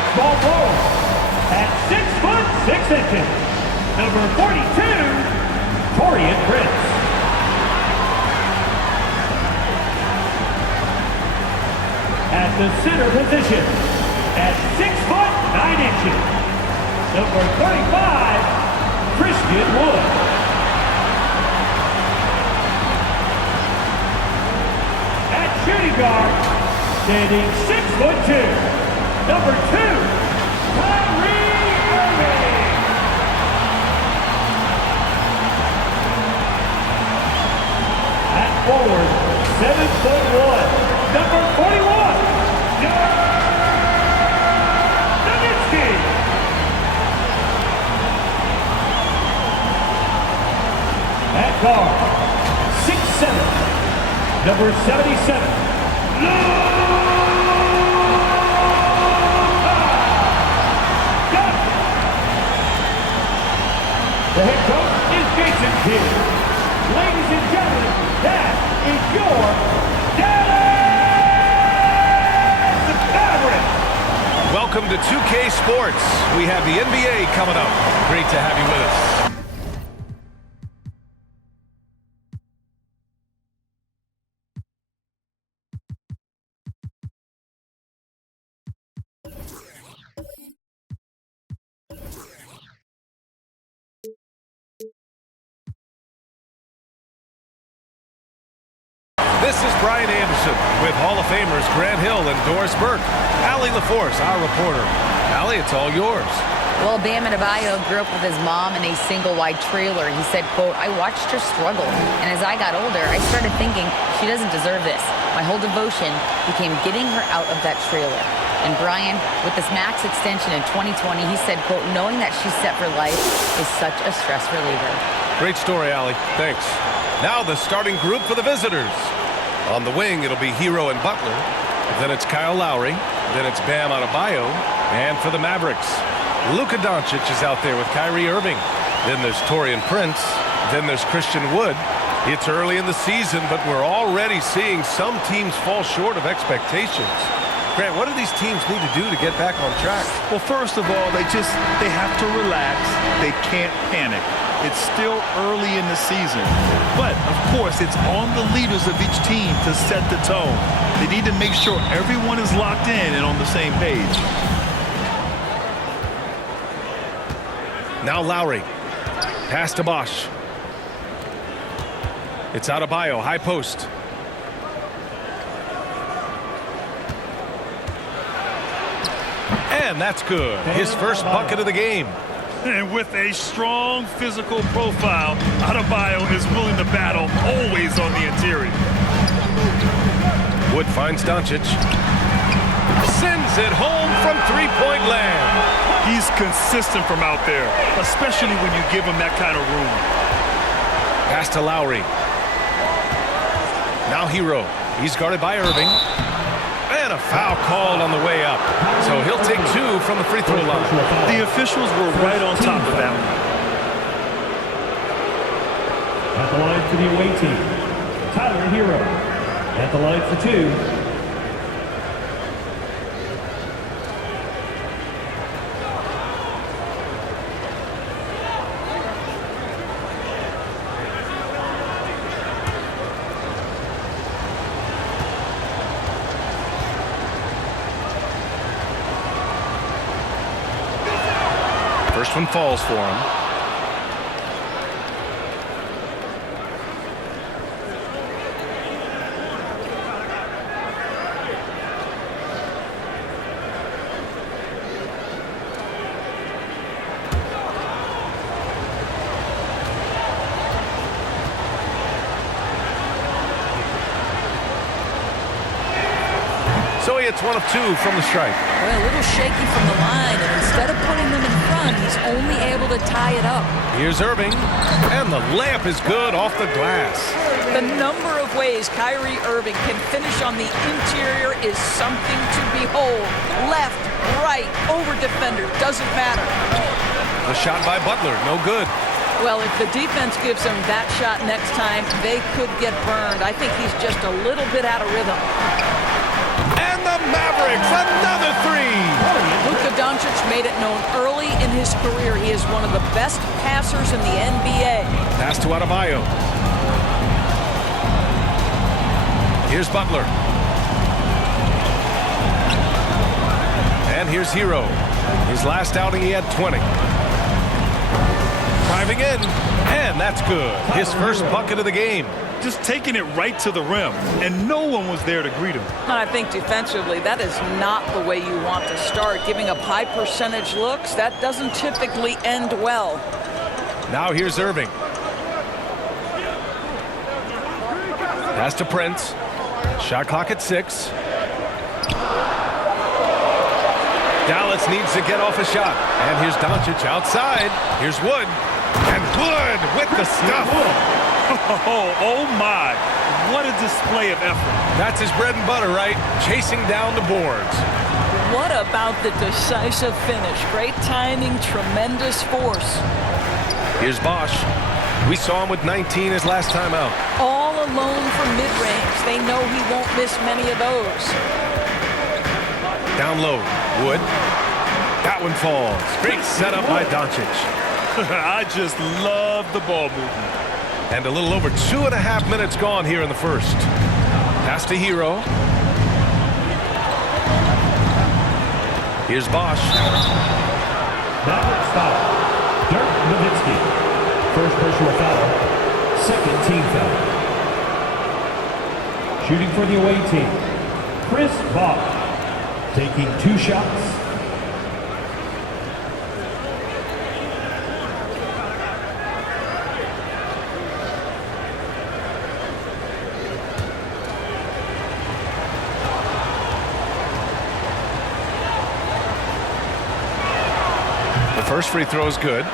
And small forward at 6'6", number 42, Torian Prince. At the center position at 6'9", number 35, Christian Wood. At shooting guard, standing 6'2", number 2, Kyrie Irving. At forward, 7'1", number 41, Nowitzki. At guard, 6'7", number 77, The head coach is Jason Kidd. Ladies and gentlemen, that is your Dallas Mavericks. Welcome to 2K Sports. We have the NBA coming up. Great to have you with us. This is Brian Anderson with Hall of Famers Grant Hill and Doris Burke. Allie LaForce, our reporter. Allie, it's all yours. Well, Bam Adebayo grew up with his mom in a single-wide trailer. He said, quote, "I watched her struggle, and as I got older, I started thinking, she doesn't deserve this. My whole devotion became getting her out of that trailer." And Brian, with this max extension in 2020, he said, quote, "Knowing that she's set for life is such a stress reliever." Great story, Allie. Thanks. Now the starting group for the visitors. On the wing, it'll be Hero and Butler. Then it's Kyle Lowry. Then it's Bam Adebayo. And for the Mavericks, Luka Doncic is out there with Kyrie Irving. Then there's Torian Prince. Then there's Christian Wood. It's early in the season, but we're already seeing some teams fall short of expectations. Grant, what do these teams need to do to get back on track? Well, first of all, they have to relax. They can't panic. It's still early in the season. But, of course, it's on the leaders of each team to set the tone. They need to make sure everyone is locked in and on the same page. Now Lowry. Pass to Bosch. It's Adebayo, high post. And that's good. His first bucket of the game. And with a strong physical profile, Adebayo is willing to battle, always on the interior. Wood finds Doncic. Sends it home from three-point land. He's consistent from out there, especially when you give him that kind of room. Pass to Lowry. Now Hero. He's guarded by Irving. And a foul called on the way up. So he'll take two from the free throw line. The officials were right on top of that one. At the line for the away team, Tyler Hero. At the line for two, First one falls for him. So he hits one of two from the stripe. Well, a little shaky from the line, and instead of putting them in front, he's only able to tie it up. Here's Irving, and the layup is good off the glass. The number of ways Kyrie Irving can finish on the interior is something to behold. Left, right, over defender, doesn't matter. The shot by Butler, no good. Well, if the defense gives him that shot next time, they could get burned. I think he's just a little bit out of rhythm. And the Mavericks, another three. Luka Doncic made it known early in his career he is one of the best passers in the NBA. Pass to Adebayo. Here's Butler. And here's Hero. His last outing, he had 20. Driving in, and that's good. His first bucket of the game. Just taking it right to the rim, and no one was there to greet him. And I think defensively, that is not the way you want to start. Giving up high percentage looks, that doesn't typically end well. Now here's Irving. Pass to Prince. Shot clock at 6. Dallas needs to get off a shot. And here's Doncic outside. Here's Wood. And Wood with the stuff. Oh my, what a display of effort. That's his bread and butter, right? Chasing down the boards. What about the decisive finish? Great timing, tremendous force. Here's Bosch. We saw him with 19 his last time out. All alone from mid-range. They know he won't miss many of those. Down low, Wood. That one falls. Great setup by Doncic. I just love the ball movement. And a little over 2.5 minutes gone here in the first. Pass to Hero. Here's Bosch. Mavericks foul. Dirk Nowitzki. First personal foul. Second team foul. Shooting for the away team. Chris Bosch. Taking 2 shots. First free throw is good.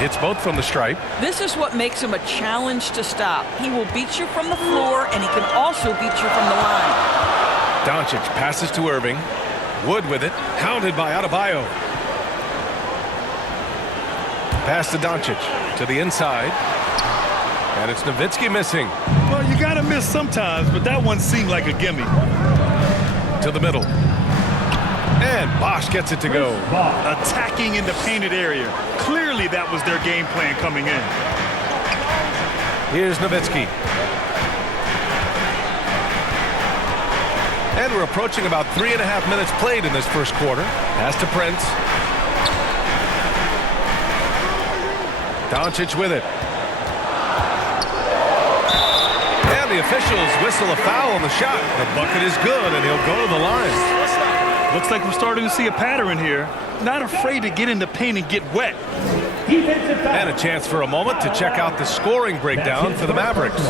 It's both from the stripe. This is what makes him a challenge to stop. He will beat you from the floor, and he can also beat you from the line. Doncic passes to Irving. Wood with it. Hounded by Adebayo. Pass to Doncic. To the inside. And it's Nowitzki missing. Well, you got to miss sometimes, but that one seemed like a gimme. To the middle. And Bosch gets it to go. Attacking in the painted area. Clearly that was their game plan coming in. Here's Nowitzki. And we're approaching about 3.5 minutes played in this first quarter. Pass to Prince. Doncic with it. And the officials whistle a foul on the shot. The bucket is good, and he'll go to the line. Looks like we're starting to see a pattern here. Not afraid to get in the paint and get wet. And a chance for a moment to check out the scoring breakdown for the Mavericks.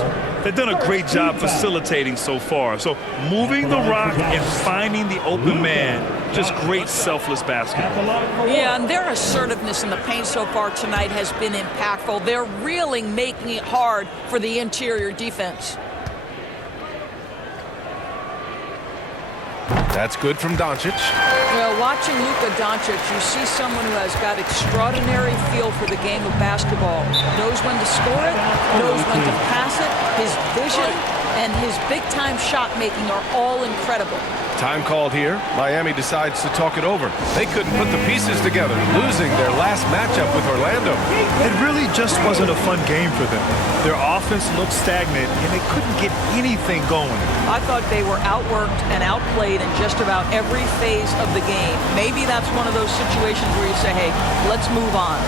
They've done a great job facilitating so far. So moving the rock and finding the open man. Just great selfless basketball. Yeah, and their assertiveness in the paint so far tonight has been impactful. They're really making it hard for the interior defense. That's good from Doncic. Well, watching Luka Doncic, you see someone who has got extraordinary feel for the game of basketball. Knows when to score it, knows when to pass it. His vision and his big-time shot making are all incredible. Time called here. Miami decides to talk it over. They couldn't put the pieces together, losing their last matchup with Orlando. It really just wasn't a fun game for them. Their offense looked stagnant, and they couldn't get anything going. I thought they were outworked and outplayed in just about every phase of the game. Maybe that's one of those situations where you say, hey, let's move on.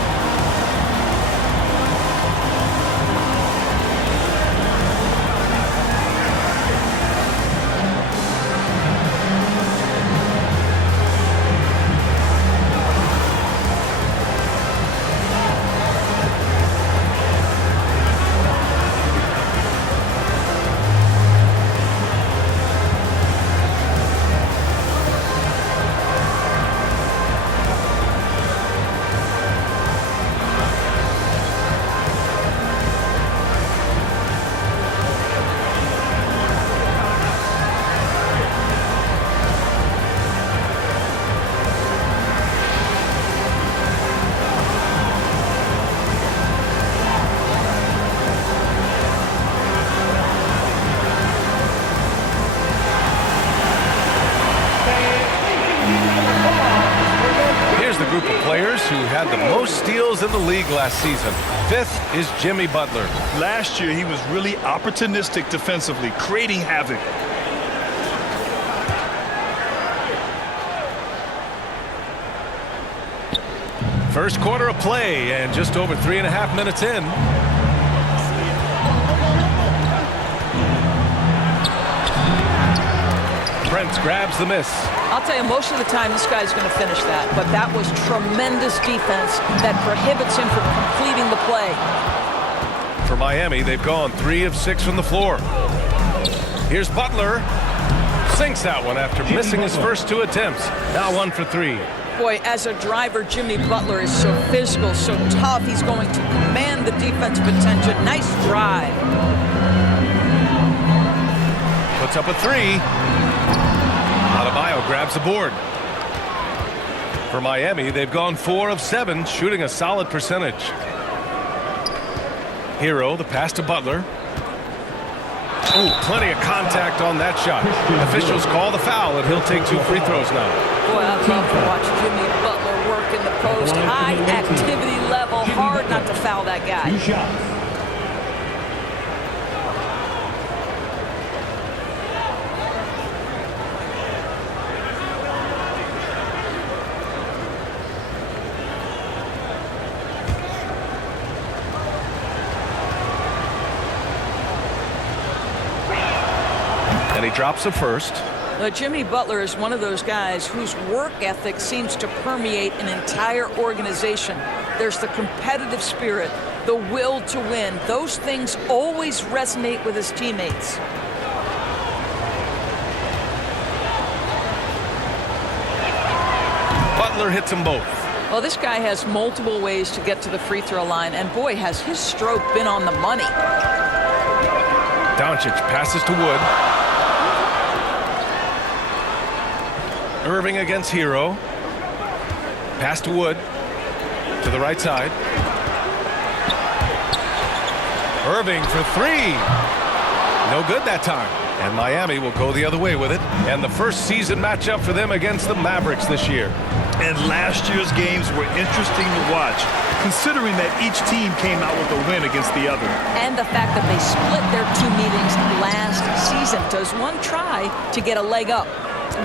group of players who had the most steals in the league last season. 5th is Jimmy Butler. Last year, he was really opportunistic defensively, creating havoc. First quarter of play and just over 3.5 minutes in. Prince grabs the miss. I'll tell you, most of the time this guy's going to finish that, but that was tremendous defense that prohibits him from completing the play. For Miami, they've gone 3 of 6 from the floor. Here's Butler. Sinks that one after missing his first 2 attempts. Now 1 for 3. Boy, as a driver, Jimmy Butler is so physical, so tough. He's going to command the defensive attention. Nice drive. Puts up a 3. Adebayo grabs the board. For Miami, they've gone 4 of 7, shooting a solid percentage. Hero, the pass to Butler. Ooh, plenty of contact on that shot. Officials call the foul, and he'll take 2 free throws now. Boy, I'd love to watch Jimmy Butler work in the post. High activity level. Hard not to foul that guy. 2 shots. And he drops the first. Jimmy Butler is one of those guys whose work ethic seems to permeate an entire organization. There's the competitive spirit, the will to win. Those things always resonate with his teammates. Butler hits them both. Well, this guy has multiple ways to get to the free throw line, and boy, has his stroke been on the money. Doncic passes to Wood. Irving against Hero. Pass to Wood. To the right side. Irving for 3. No good that time. And Miami will go the other way with it. And the first season matchup for them against the Mavericks this year. And last year's games were interesting to watch, considering that each team came out with a win against the other. And the fact that they split their 2 meetings last season. Does one try to get a leg up?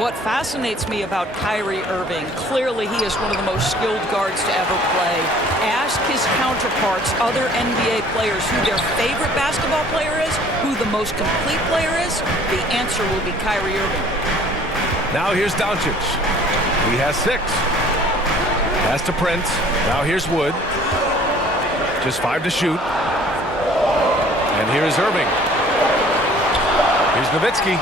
What fascinates me about Kyrie Irving, clearly he is one of the most skilled guards to ever play. Ask his counterparts, other NBA players, who their favorite basketball player is, who the most complete player is. The answer will be Kyrie Irving. Now here's Doncic. He has 6. Pass to Prince. Now here's Wood. Just 5 to shoot. And here's Irving. Here's Nowitzki.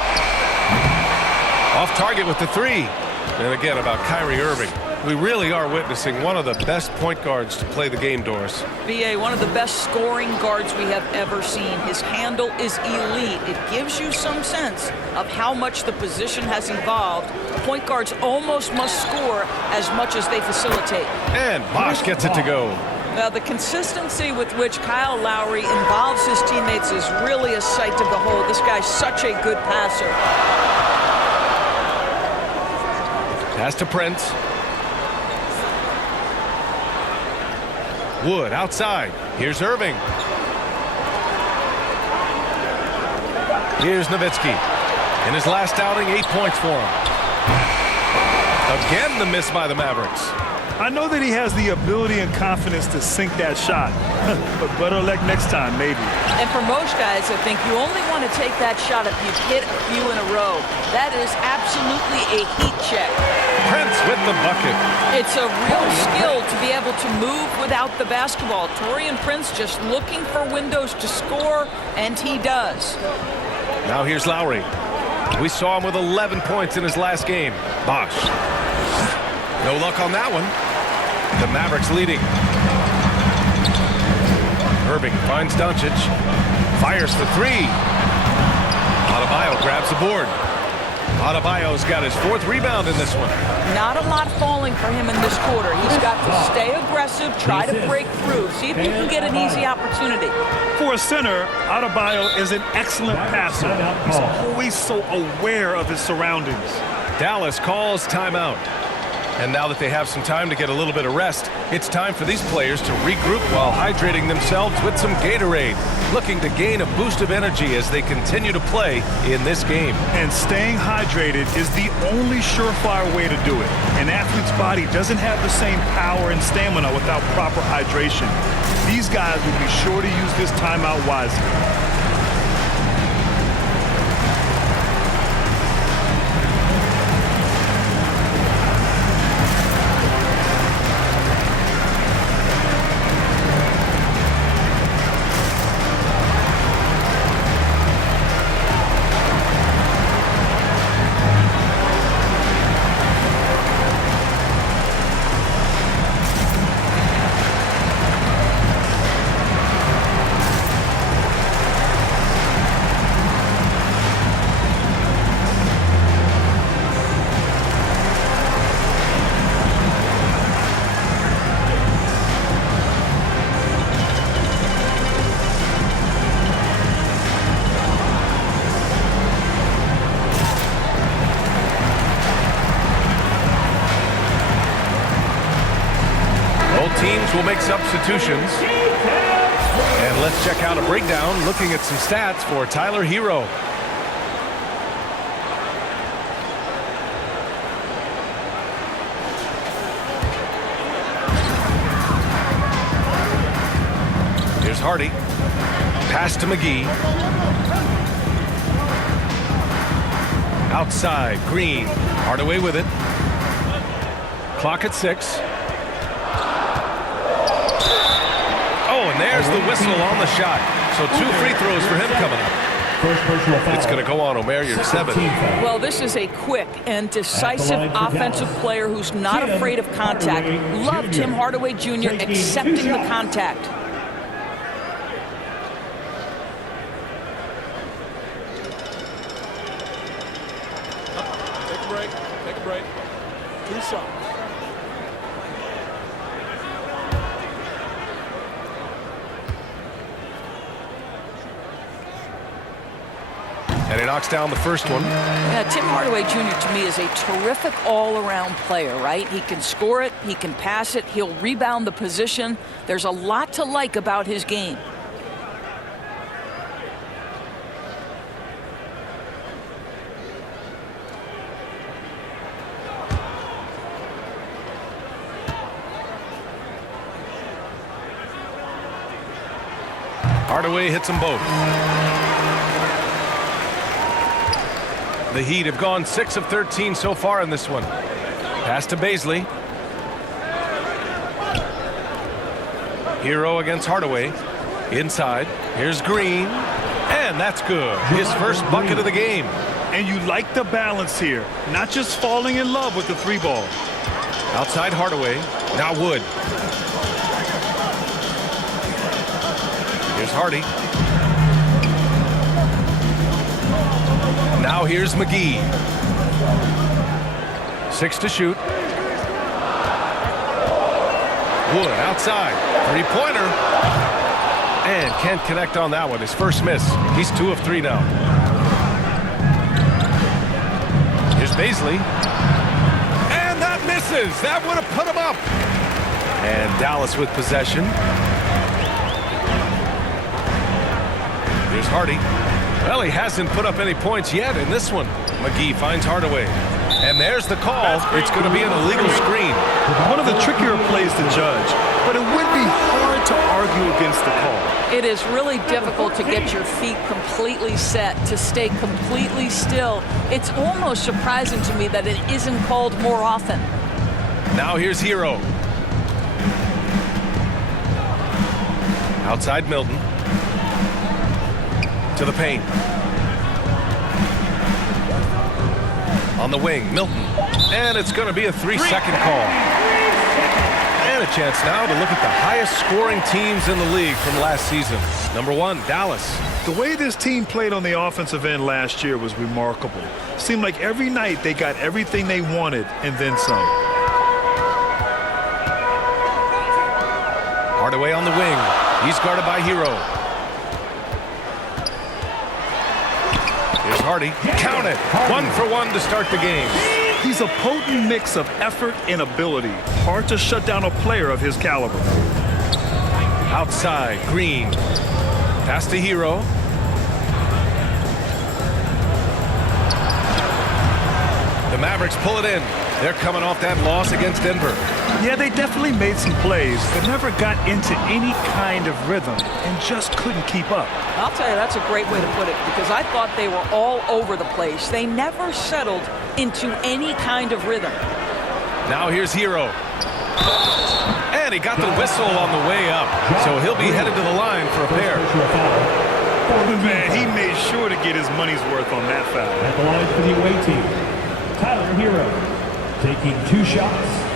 Off target with the 3. And again, about Kyrie Irving. We really are witnessing one of the best point guards to play the game, Doris. B.A., one of the best scoring guards we have ever seen. His handle is elite. It gives you some sense of how much the position has evolved. Point guards almost must score as much as they facilitate. And Bosh gets it to go. Now, the consistency with which Kyle Lowry involves his teammates is really a sight to behold. This guy's such a good passer. Pass to Prince. Wood outside. Here's Irving. Here's Nowitzki. In his last outing, 8 points for him. Again, the miss by the Mavericks. I know that he has the ability and confidence to sink that shot, but better luck next time, maybe. And for most guys, I think you only want to take that shot if you've hit a few in a row. That is absolutely a heat check. Prince with the bucket. It's a real skill to be able to move without the basketball. Taurean Prince just looking for windows to score, and he does. Now here's Lowry. We saw him with 11 points in his last game. Bosh. No luck on that one. The Mavericks leading. Irving finds Doncic. Fires for 3. Adebayo grabs the board. Adebayo's got his 4th rebound in this one. Not a lot falling for him in this quarter. He's got to stay aggressive, try to break through, see if you can get an easy opportunity. For a center, Adebayo is an excellent passer. He's always so aware of his surroundings. Dallas calls timeout. And now that they have some time to get a little bit of rest, it's time for these players to regroup while hydrating themselves with some Gatorade, looking to gain a boost of energy as they continue to play in this game. And staying hydrated is the only surefire way to do it. An athlete's body doesn't have the same power and stamina without proper hydration. These guys will be sure to use this timeout wisely. Teams will make substitutions. And let's check out a breakdown looking at some stats for Tyler Hero. Here's Hardy. Pass to McGee. Outside, Green. Hardaway with it. Clock at 6. And there's the whistle on the shot. So 2 free throws for him coming up. It's going to go on Omer, your 7th. Well, this is a quick and decisive offensive player who's not afraid of contact. Love Tim Hardaway Jr. accepting the contact. Take a break. Take a break. 2 shots. And he knocks down the first one. Yeah, Tim Hardaway Jr. to me is a terrific all-around player, right? He can score it, he can pass it, he'll rebound the position. There's a lot to like about his game. Hardaway hits them both. The Heat have gone 6 of 13 so far in this one. Pass to Baisley. Hero against Hardaway. Inside. Here's Green. And that's good. His first bucket of the game. And you like the balance here. Not just falling in love with the 3 ball. Outside Hardaway. Now Wood. Here's Hardy. Now here's McGee. 6 to shoot. Wood outside. 3-pointer. And can't connect on that one. His first miss. He's 2 of 3 now. Here's Baisley. And that misses. That would have put him up. And Dallas with possession. Here's Hardy. Well, he hasn't put up any points yet in this one. McGee finds Hardaway. And there's the call. It's going to be an illegal screen. One of the trickier plays to judge, but it would be hard to argue against the call. It is really difficult to get your feet completely set, to stay completely still. It's almost surprising to me that it isn't called more often. Now here's Hero. Outside Milton. To the paint. On the wing, Milton. And it's going to be a 3-second call. And a chance now to look at the highest scoring teams in the league from last season. Number 1, Dallas. The way this team played on the offensive end last year was remarkable. Seemed like every night they got everything they wanted and then some. Hardaway on the wing. He's guarded by Hero. Here's Hardy. Count it. 1 for 1 to start the game. He's a potent mix of effort and ability. Hard to shut down a player of his caliber. Outside, Green. Pass to Hero. The Mavericks pull it in. They're coming off that loss against Denver. Yeah, they definitely made some plays, but never got into any kind of rhythm and just couldn't keep up. I'll tell you, that's a great way to put it, because I thought they were all over the place. They never settled into any kind of rhythm. Now here's Hero. And he got the whistle on the way up, so he'll be headed to the line for a pair. Man, he made sure to get his money's worth on that foul. At the line for the away team, Tyler Hero, taking 2 shots.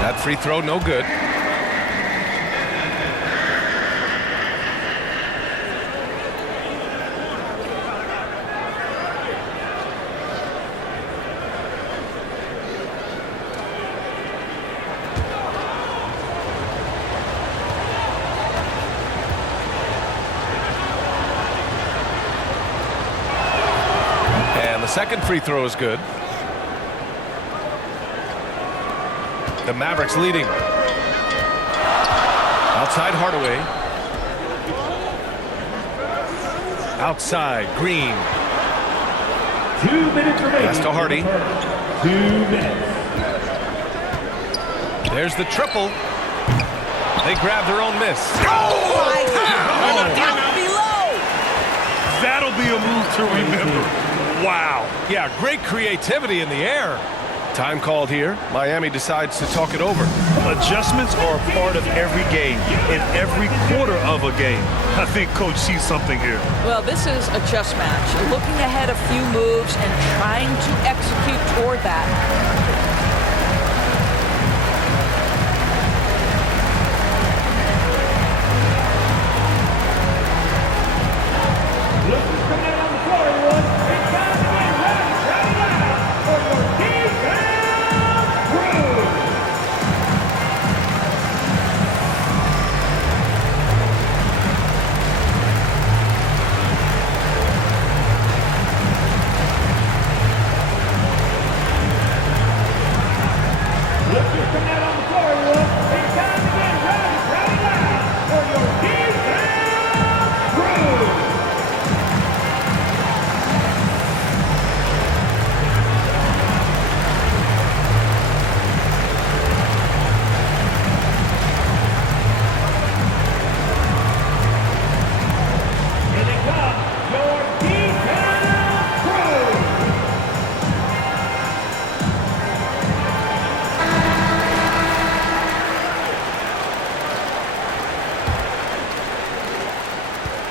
That free throw, no good. And the second free throw is good. The Mavericks leading. Outside Hardaway. Outside Green. 2 minutes remaining. Pass to Hardy. 2 minutes. There's the triple. They grab their own miss. Down below. That'll be a move to remember. Wow. Yeah, great creativity in the air. Time called here. Miami decides to talk it over. Adjustments are a part of every game, in every quarter of a game. I think Coach sees something here. Well, this is a chess match. Looking ahead a few moves and trying to execute toward that.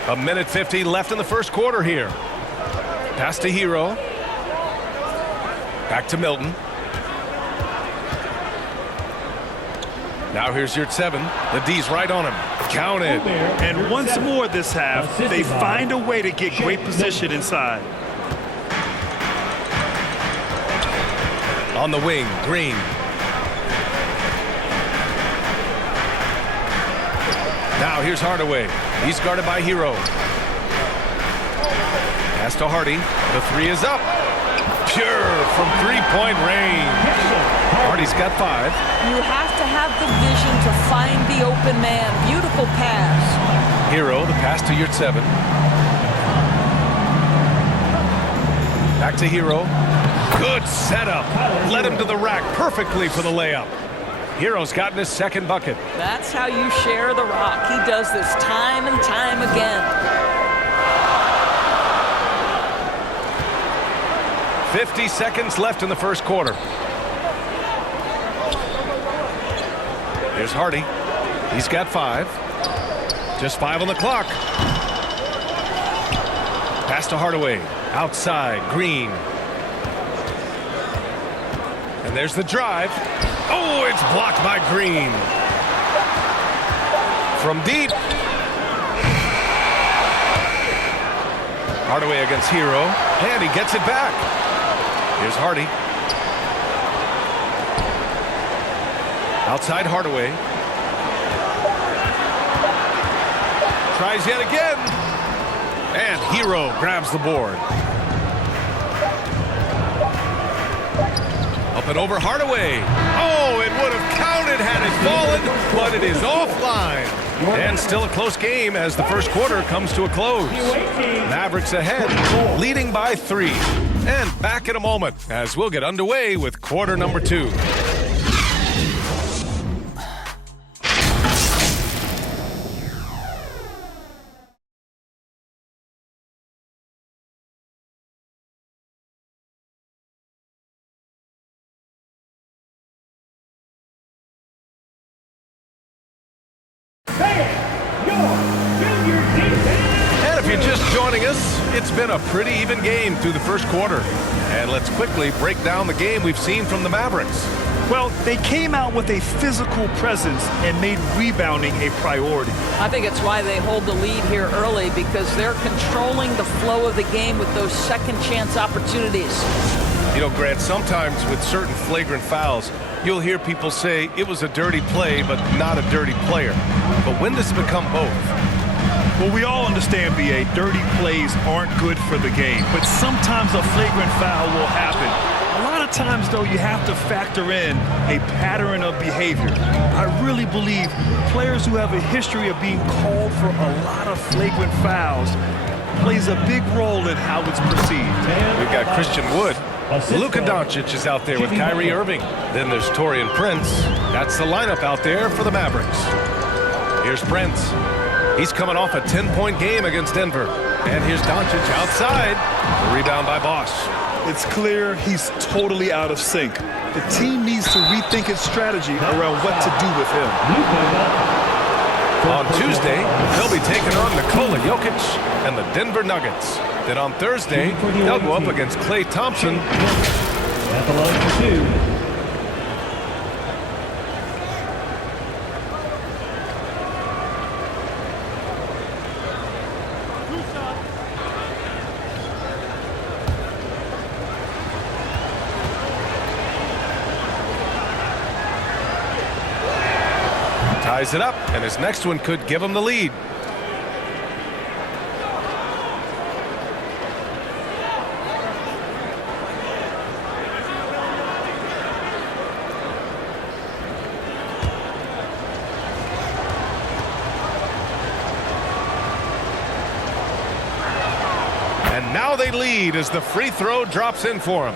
A minute 50 left in the first quarter here. Pass to Hero. Back to Milton. Now here's your 7. The D's right on him. Counted. And once more this half, they find a way to get great position inside. On the wing, Green. Now here's Hardaway. He's guarded by Hero. Pass to Hardy. The 3 is up. Pure from 3-point range. Hardy's got 5. You have to have the vision to find the open man. Beautiful pass. Hero, the pass to your 7. Back to Hero. Good setup. Led him to the rack perfectly for the layup. Hero's gotten his second bucket. That's how you share the rock. He does this time and time again. 50 seconds left in the first quarter. Here's Hardy. He's got 5. Just 5 on the clock. Pass to Hardaway. Outside, Green. And there's the drive. Oh, it's blocked by Green. from deep. Hardaway against Hero, and he gets it back. Here's Hardy. Outside Hardaway. Tries yet again. And Hero grabs the board. Up and over Hardaway. Oh, it would have counted had it fallen, but it is offline. And still a close game as the first quarter comes to a close. Mavericks ahead, leading by 3. And back in a moment as we'll get underway with quarter number 2. And if you're just joining us, it's been a pretty even game through the first quarter. And let's quickly break down the game we've seen from the Mavericks. Well, they came out with a physical presence and made rebounding a priority. I think it's why they hold the lead here early, because they're controlling the flow of the game with those second chance opportunities. You know, Grant, sometimes with certain flagrant fouls, you'll hear people say it was a dirty play, but not a dirty player. But when does it become both? Well, we all understand, B.A., dirty plays aren't good for the game, but sometimes a flagrant foul will happen. A lot of times, though, you have to factor in a pattern of behavior. I really believe players who have a history of being called for a lot of flagrant fouls plays a big role in how it's perceived. We've got Christian Wood. Luka Doncic is out there with Kyrie Irving. Then there's Taurean Prince. That's the lineup out there for the Mavericks. Here's Prince. He's coming off a 10-point game against Denver. And here's Doncic outside. The rebound by Bosch. It's clear he's totally out of sync. The team needs to rethink its strategy around what to do with him. On Tuesday, they'll be taking on Nikola Jokic and the Denver Nuggets. Then on Thursday, they'll go up against Klay Thompson. At the line for 2. Ties it up, and his next one could give him the lead. And now they lead as the free throw drops in for him.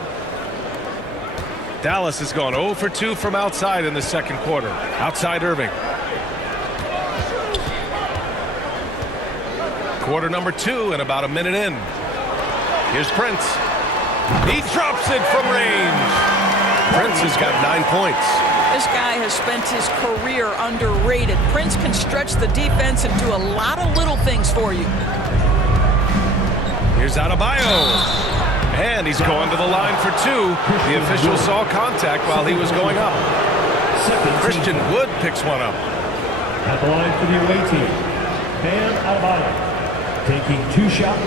Dallas has gone 0 for 2 from outside in the second quarter. Outside Irving. Quarter number 2 and about a minute in. Here's Prince. He drops it from range. Prince has got 9 points. This guy has spent his career underrated. Prince can stretch the defense and do a lot of little things for you. Here's Adebayo. And he's going to the line for 2. The official saw contact while he was going up. Christian Wood picks one up. At the line for the away team, Bam Adebayo, taking 2 shots.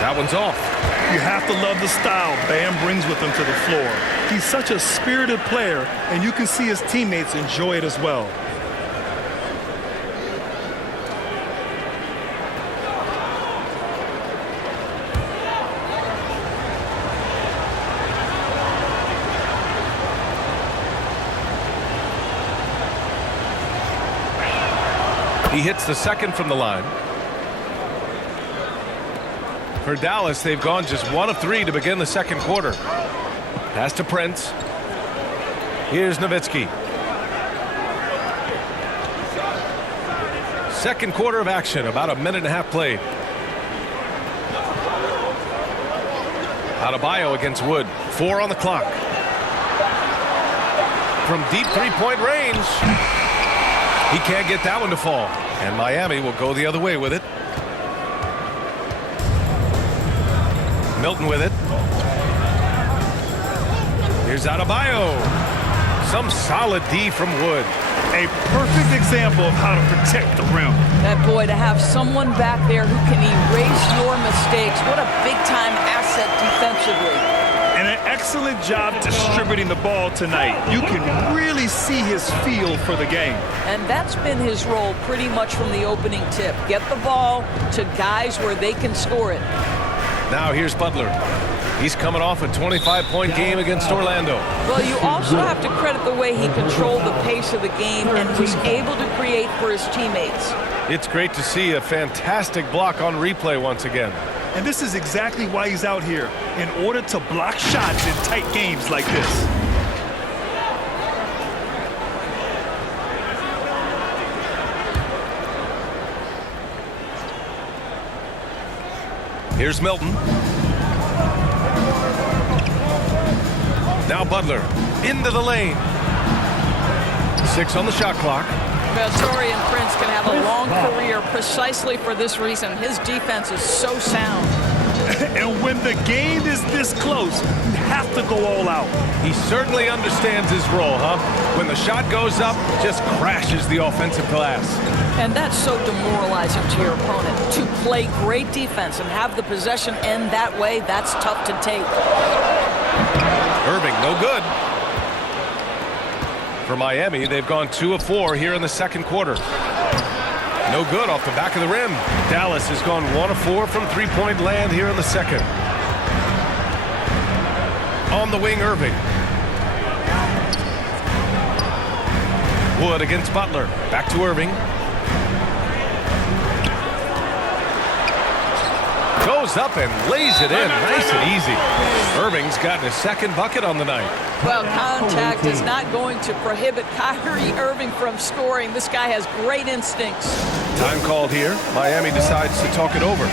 That one's off. You have to love the style Bam brings with him to the floor. He's such a spirited player, and you can see his teammates enjoy it as well. He hits the second from the line. For Dallas, they've gone just 1 of 3 to begin the second quarter. Pass to Prince. Here's Nowitzki. Second quarter of action, about a minute and a half played. Adebayo against Wood. 4 on the clock. from deep three-point range. He can't get that one to fall. And Miami will go the other way with it. Milton with it. Here's Adebayo. Some solid D from Wood. A perfect example of how to protect the rim. That boy, to have someone back there who can erase your mistakes. What a big-time asset defensively. And an excellent job distributing the ball tonight. You can really see his feel for the game. And that's been his role pretty much from the opening tip. Get the ball to guys where they can score it. Now here's Butler. He's coming off a 25-point game against Orlando. Well, you also have to credit the way he controlled the pace of the game and was able to create for his teammates. It's great to see a fantastic block on replay once again. And this is exactly why he's out here, in order to block shots in tight games like this. Here's Milton. Now Butler into the lane. 6 on the shot clock. Well, Taurean Prince can have a long career precisely for this reason. His defense is so sound. And when the game is this close, you have to go all out. He certainly understands his role, huh? When the shot goes up, just crashes the offensive glass. And that's so demoralizing to your opponent. To play great defense and have the possession end that way, that's tough to take. Irving, no good. For Miami, they've gone 2 of 4 here in the second quarter. No good off the back of the rim. Dallas has gone 1 of 4 from three-point land here in the second. On the wing, Irving. Wood against Butler. Back to Irving. Goes up and lays it in. Nice and easy. Irving's gotten his second bucket on the night. Well, contact is not going to prohibit Kyrie Irving from scoring. This guy has great instincts. Time called here. Miami decides to talk it over.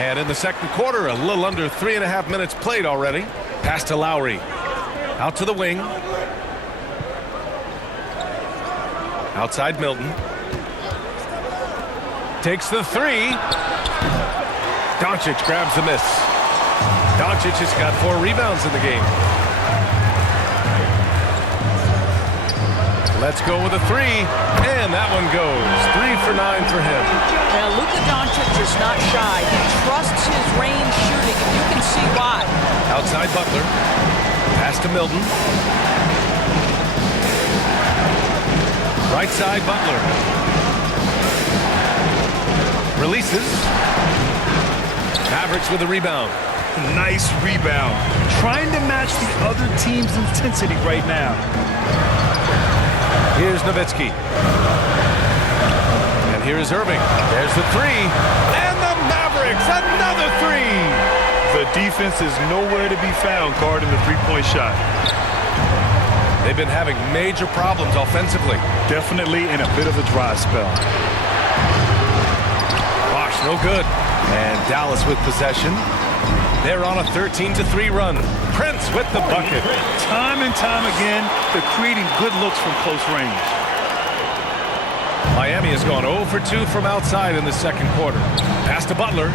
And in the second quarter, a little under 3.5 minutes played already. Pass to Lowry. Out to the wing. Outside Milton. Takes the three. Doncic grabs the miss. Doncic has got 4 rebounds in the game. Let's go with a 3. And that one goes. 3 for 9 for him. Now, Luka Doncic is not shy. He trusts his range shooting, and you can see why. Outside Butler. Pass to Milton. Right side Butler. Releases. Mavericks with a rebound. Nice rebound. Trying to match the other team's intensity right now. Here's Nowitzki. And here's Irving. There's the 3. And the Mavericks, another 3. The defense is nowhere to be found guarding the three-point shot. They've been having major problems offensively. Definitely in a bit of a dry spell. Bosh, no good. And Dallas with possession. They're on a 13-3 run. Prince with the bucket. Time and time again, they're creating good looks from close range. Miami has gone 0 for 2 from outside in the second quarter. Pass to Butler.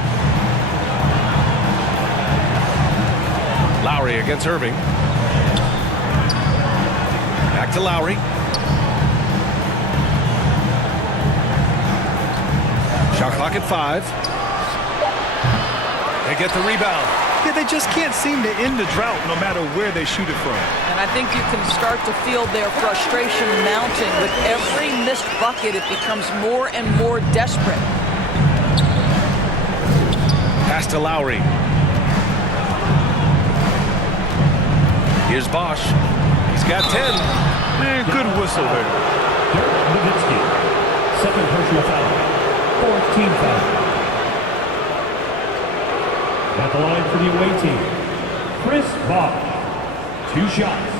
Lowry against Irving. Back to Lowry. Shot clock at 5. They get the rebound. Yeah, they just can't seem to end the drought no matter where they shoot it from. And I think you can start to feel their frustration mounting. With every missed bucket, it becomes more and more desperate. Pass to Lowry. Here's Bosch. He's got 10. Man, good whistle there. Dirk Nowitzki, second personal foul, fourth team foul. At the line for the away team, Chris Bosch, 2 shots.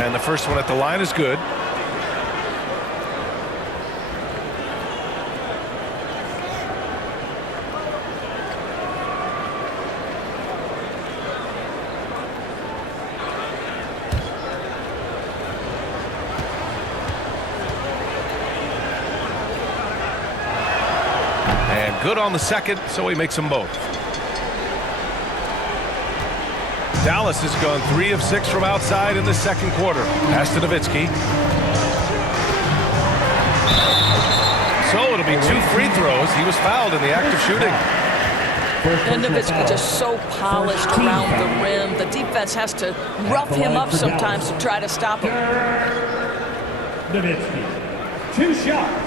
And the first one at the line is good. And good on the second, so he makes them both. Dallas has gone 3 of 6 from outside in the second quarter. Pass to Nowitzki. So it'll be 2 free throws. He was fouled in the act of shooting. And Nowitzki just so polished around the rim. The defense has to rough him up sometimes to try to stop him. Nowitzki, 2 shots.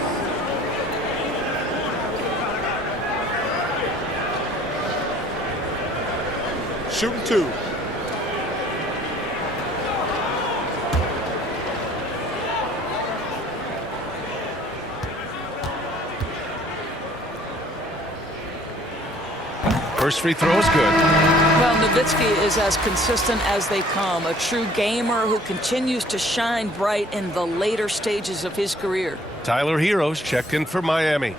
Shooting 2. First free throw is good. Well, Nowitzki is as consistent as they come. A true gamer who continues to shine bright in the later stages of his career. Tyler Heroes checked in for Miami.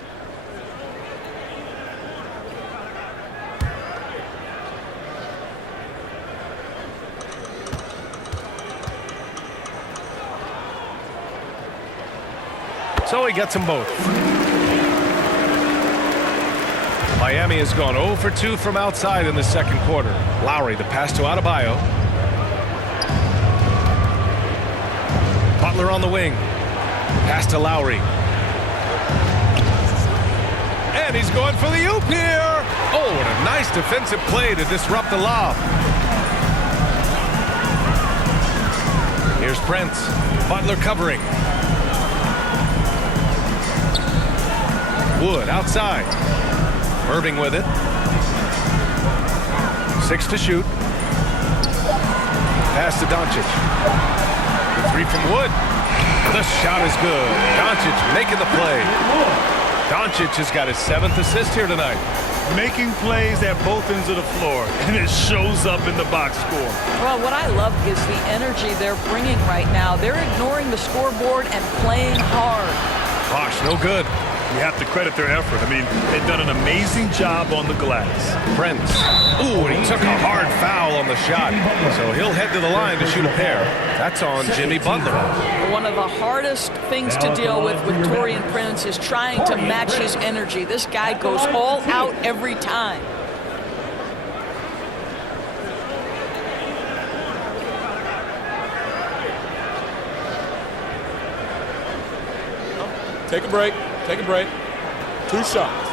So he gets them both. Miami has gone 0 for 2 from outside in the second quarter. Lowry, the pass to Adebayo. Butler on the wing. Pass to Lowry. And he's going for the oop here. Oh, what a nice defensive play to disrupt the lob. Here's Prince. Butler covering. Wood outside. Irving with it. 6 to shoot. Pass to Doncic. The 3 from Wood. The shot is good. Doncic making the play. Doncic has got his 7th assist here tonight. Making plays at both ends of the floor, and it shows up in the box score. Well, what I love is the energy they're bringing right now. They're ignoring the scoreboard and playing hard. Bosch, no good. You have to credit their effort. I mean, they've done an amazing job on the glass. Prince. Ooh, and he took a hard foul on the shot. So he'll head to the line to shoot a pair. That's on Jimmy Butler. One of the hardest things to deal with Taurean Prince is trying to match his energy. This guy goes all out every time. Take a break. Take a break. 2 shots.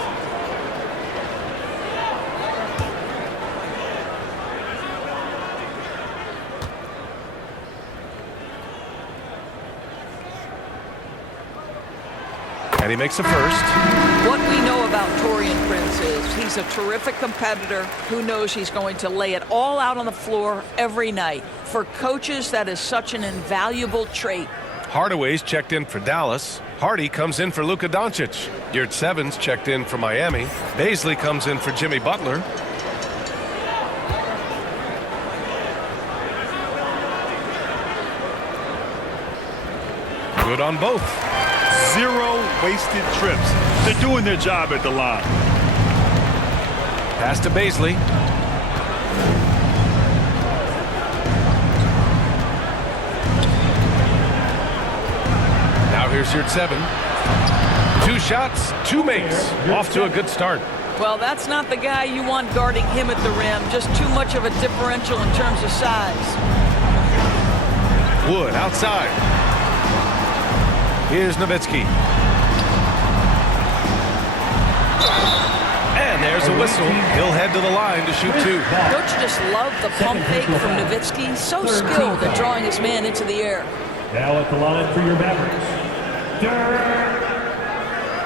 And he makes the first. What we know about Taurean Prince is he's a terrific competitor who knows he's going to lay it all out on the floor every night. For coaches, that is such an invaluable trait. Hardaway's checked in for Dallas. Hardy comes in for Luka Doncic. Yurt 7's checked in for Miami. Baisley comes in for Jimmy Butler. Good on both. 0 wasted trips. They're doing their job at the line. Pass to Baisley. Now here's Yurt 7. 2 shots, 2 makes. Off to a good start. Well, that's not the guy you want guarding him at the rim. Just too much of a differential in terms of size. Wood outside. Here's Nowitzki. And there's a whistle. He'll head to the line to shoot 2. Don't you just love the pump fake from Nowitzki? So skilled at drawing his man into the air. Now at the line for your Mavericks, Dirk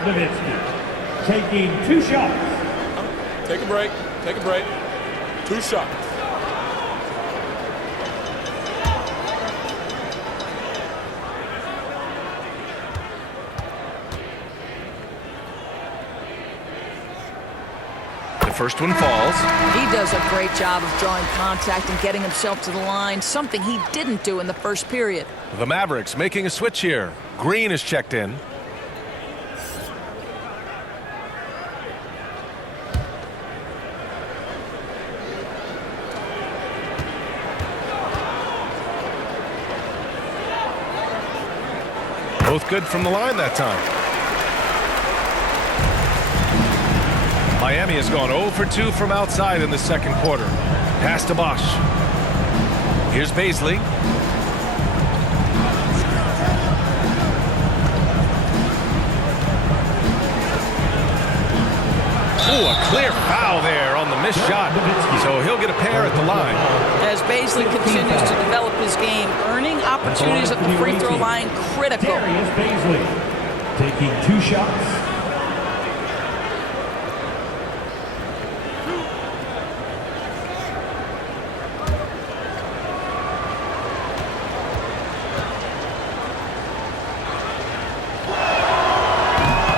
Nowitzki, taking 2 shots. Take a break. Take a break. 2 shots. The first one falls. He does a great job of drawing contact and getting himself to the line, something he didn't do in the first period. The Mavericks making a switch here. Green is checked in. Both good from the line that time. Miami has gone 0 for 2 from outside in the second quarter. Pass to Bosch. Here's Baisley. Oh, a clear foul there on the missed shot. So he'll get a pair at the line. As Baisley continues to develop his game, earning opportunities at the free throw line critical. Darius Baisley, taking 2 shots.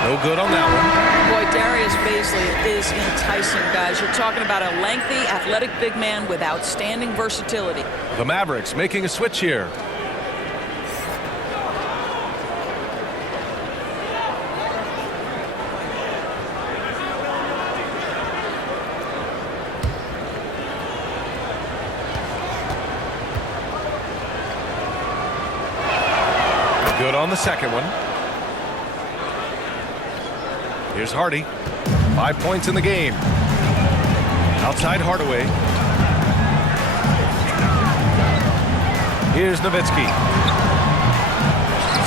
No good on that one. Boy, Darius Baisley is enticing, guys. You're talking about a lengthy, athletic big man with outstanding versatility. The Mavericks making a switch here. Good on the second one. Here's Hardy. 5 points in the game. Outside Hardaway. Here's Nowitzki.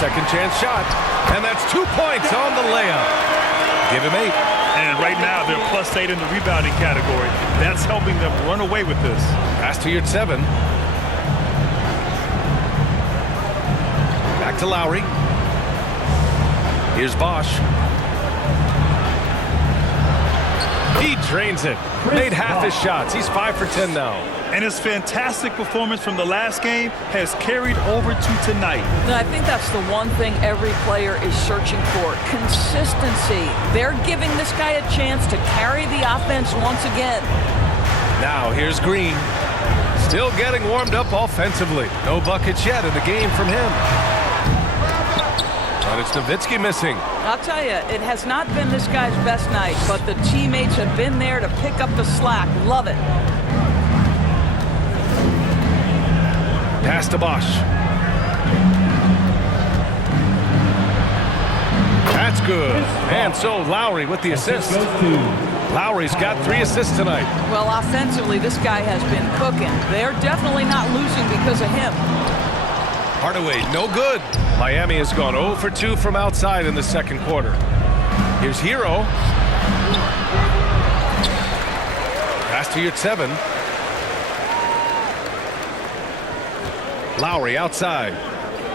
Second chance shot. And that's 2 points on the layup. Give him 8. And right now they're +8 in the rebounding category. That's helping them run away with this. Pass to Yurt 7. Back to Lowry. Here's Bosch. He drains it. Made half his shots. He's 5 for 10 now. And his fantastic performance from the last game has carried over to tonight. And I think that's the one thing every player is searching for. Consistency. They're giving this guy a chance to carry the offense once again. Now here's Green. Still getting warmed up offensively. No buckets yet in the game from him. And it's Nowitzki missing. I'll tell you, it has not been this guy's best night, but the teammates have been there to pick up the slack. Love it. Pass to Bosch. That's good. And so Lowry with the assist. Lowry's got 3 assists tonight. Well, offensively, this guy has been cooking. They're definitely not losing because of him. Hardaway, no good. Miami has gone 0 for 2 from outside in the second quarter. Here's Hero. Pass to Yurt 7. Lowry outside.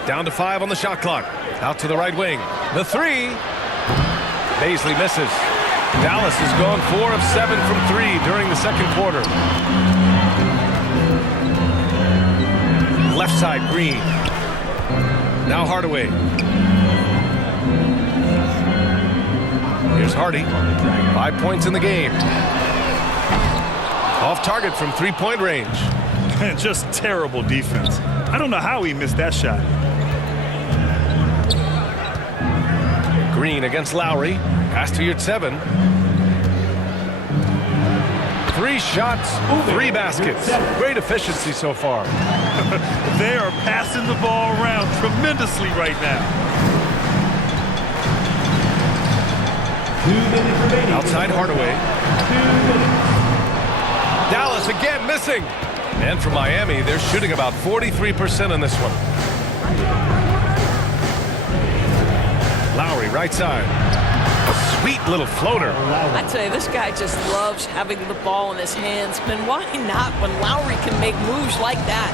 Down to 5 on the shot clock. Out to the right wing. The 3. Baisley misses. Dallas has gone 4 of 7 from 3 during the second quarter. Left side, Green. Now Hardaway. Here's Hardy. 5 points in the game. Off target from three-point range. And just terrible defense. I don't know how he missed that shot. Green against Lowry. Pass to your 7. 3 shots, 3 baskets. Great efficiency so far. They are passing the ball around tremendously right now. 2 minutes remaining. Outside Hardaway. 2 minutes. Dallas again missing. And for Miami, they're shooting about 43% in this one. Lowry, right side. A sweet little floater. I tell you, this guy just loves having the ball in his hands. And why not when Lowry can make moves like that?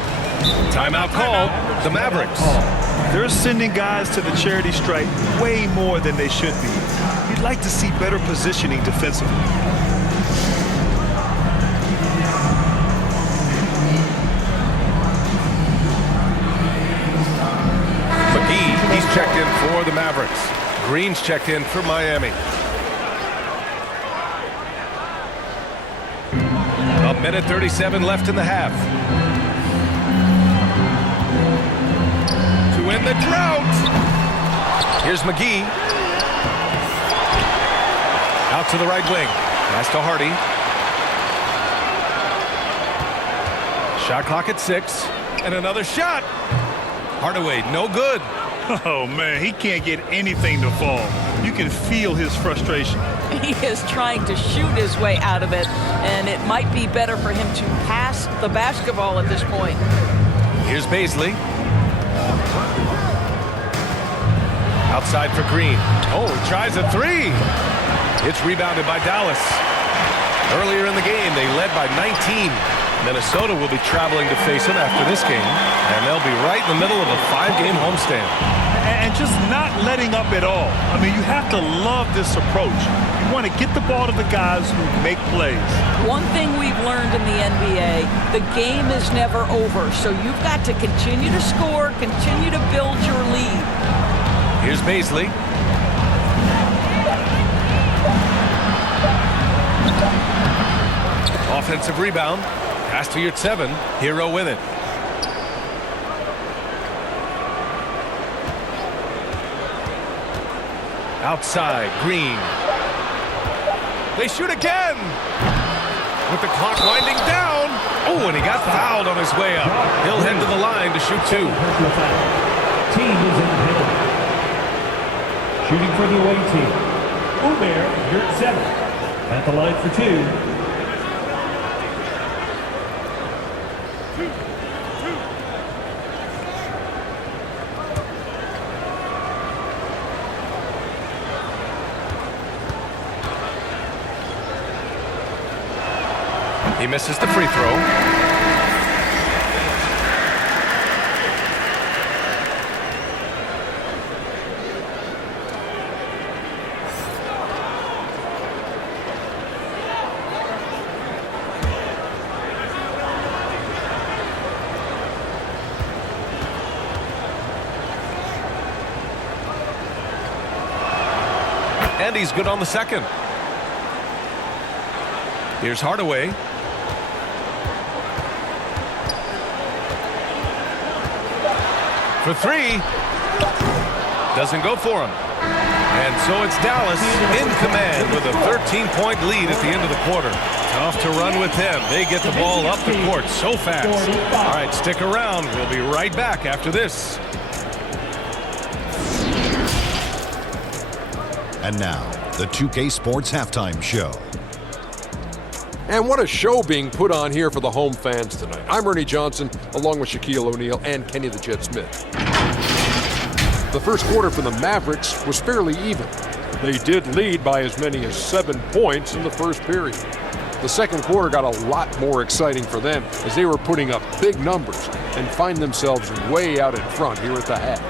Timeout called. The Mavericks. They're sending guys to the charity stripe way more than they should be. You'd like to see better positioning defensively. McGee, he's checked in for the Mavericks. Green's checked in for Miami. A minute 37 left in the half. To win the drought. Here's McGee. Out to the right wing. Pass to Hardy. Shot clock at 6. And another shot. Hardaway, no good. Oh, man, he can't get anything to fall. You can feel his frustration. He is trying to shoot his way out of it, and it might be better for him to pass the basketball at this point. Here's Baisley. Outside for Green. Oh, tries a 3. It's rebounded by Dallas. Earlier in the game, they led by 19. Minnesota will be traveling to face them after this game, and they'll be right in the middle of a 5-game homestand. And just not letting up at all. I mean, you have to love this approach. You want to get the ball to the guys who make plays. One thing we've learned in the NBA, the game is never over, so you've got to continue to score, continue to build your lead. Here's Baisley. Offensive rebound. Pass to your 7. Hero with it. Outside, Green. They shoot again. With the clock winding down. Oh, and he got fouled on his way up. He'll head to the line to shoot 2. Team is in the middle. Shooting for the away team. Uber, your 7. At the line for 2. He misses the free throw. And he's good on the second. Here's Hardaway. For 3. Doesn't go for him. And so it's Dallas in command with a 13-point lead at the end of the quarter. Tough to run with them. They get the ball up the court so fast. All right, stick around. We'll be right back after this. And now, the 2K Sports Halftime Show. And what a show being put on here for the home fans tonight. I'm Ernie Johnson, along with Shaquille O'Neal and Kenny the Jet Smith. The first quarter for the Mavericks was fairly even. They did lead by as many as 7 points in the first period. The second quarter got a lot more exciting for them as they were putting up big numbers and find themselves way out in front here at the half.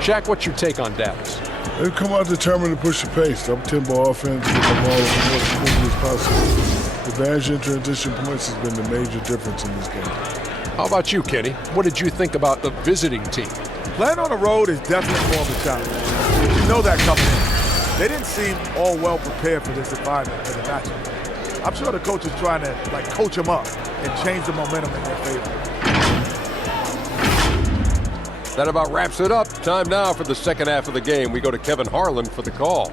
Shaq, what's your take on Dallas? They've come out determined to push the pace. Up-tempo offense, get the ball as quickly as possible. Advantage in transition points has been the major difference in this game. How about you, Kenny? What did you think about the visiting team? Playing on the road is definitely more of a challenge. You know that coming in. They didn't seem all well prepared for this environment for the matchup. I'm sure the coach is trying to coach them up and change the momentum in their favor. That about wraps it up. Time now for the second half of the game. We go to Kevin Harlan for the call.